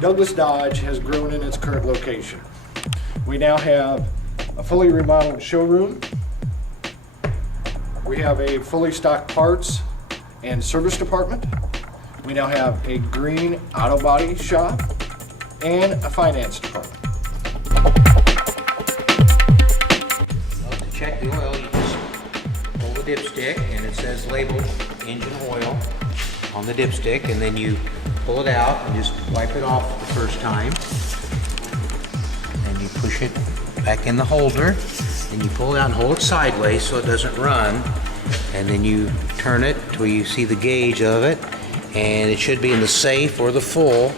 Douglas Dodge has grown in its current location. We now have a fully remodeled showroom. We have a fully stocked parts and service department. We now have a green auto body shop and a finance department. Well, to check the oil, you just pull the dipstick and it says labeled engine oil on the dipstick, and then you pull it out and just wipe it off the first time. And you push it back in the holder and you pull it out and hold it sideways so it doesn't run. And then you turn it till you see the gauge of it, and it should be in the safe or the full,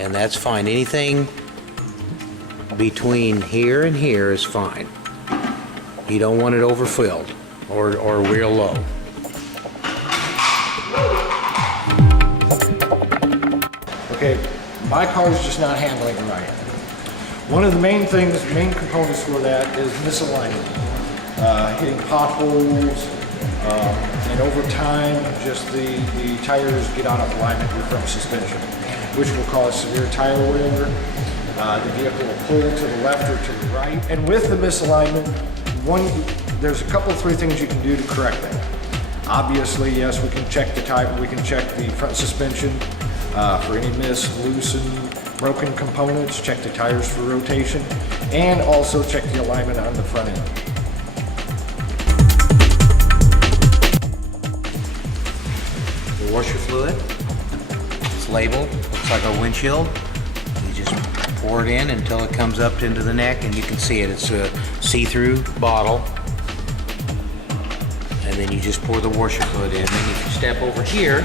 and that's fine. Anything between here and here is fine. You don't want it overfilled or real low. Okay, my car is just not handling it right. One of the main components for that is misalignment. Hitting potholes, and over time, just the tires get out of alignment with front suspension, which will cause severe tire wear. The vehicle will pull to the left or to the right. And with the misalignment, there's three things you can do to correct that. Obviously, yes, we can check the tire, we can check the front suspension for any loosened, broken components, check the tires for rotation, and also check the alignment on the front end. The washer fluid, it's labeled, looks like a windshield. You just pour it in until it comes up into the neck, and you can see it. It's a see-through bottle. And then you just pour the washer fluid in. Then if you step over here,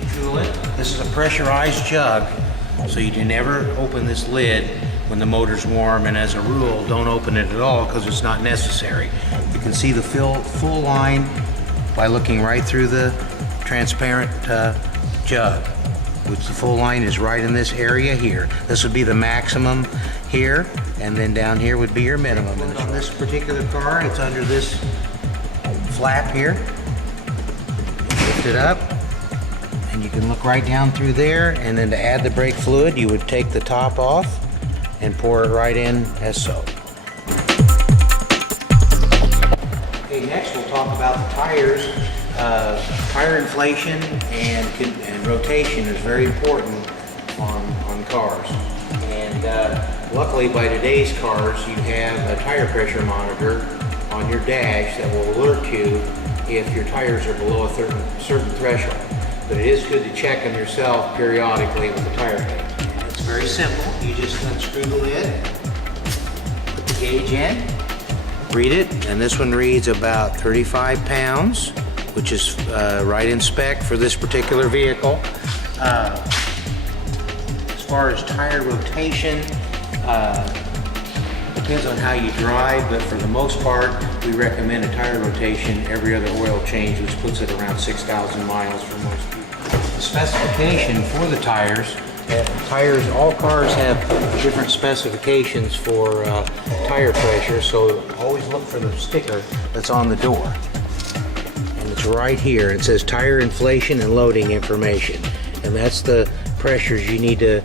you cool it. This is a pressurized jug, so you do never open this lid when the motor's warm, and as a rule, don't open it at all because it's not necessary. You can see the full line by looking right through the transparent jug, which the full line is right in this area here. This would be the maximum here, and then down here would be your minimum. And on this particular car, it's under this flap here. Lift it up, and you can look right down through there, and then to add the brake fluid, you would take the top off and pour it right in as so. Okay, next we'll talk about the tires. Tire inflation and rotation is very important on cars. And luckily by today's cars you have a tire pressure monitor on your dash that will alert you if your tires are below a certain threshold. But it is good to check them yourself periodically with the tire gauge. It's very simple. You just unscrew the lid, put the gauge in, read it, and this one reads about 35 pounds. Which is right in spec for this particular vehicle. As far as tire rotation, depends on how you drive, but for the most part, we recommend a tire rotation every other oil change, which puts it around 6,000 miles for most people. The specification for the tires, all cars have different specifications for tire pressure, so always look for the sticker that's on the door. It's right here. It says tire inflation and loading information, and that's the pressures you need to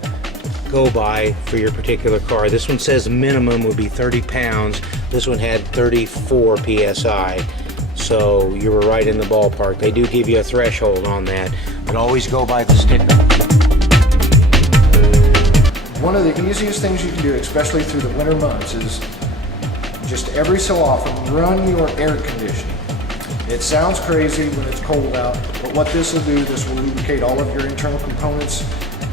go by for your particular car. This one says minimum would be 30 pounds. This one had 34 psi, so you were right in the ballpark. They do give you a threshold on that, but always go by the sticker. One of the easiest things you can do, especially through the winter months, is just every so often run your air conditioning. It sounds crazy when it's cold out, but what this will do, this will lubricate all of your internal components,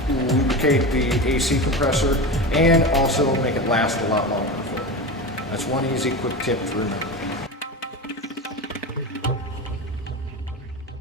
lubricate the AC compressor, and also make it last a lot longer. That's one easy quick tip to remember.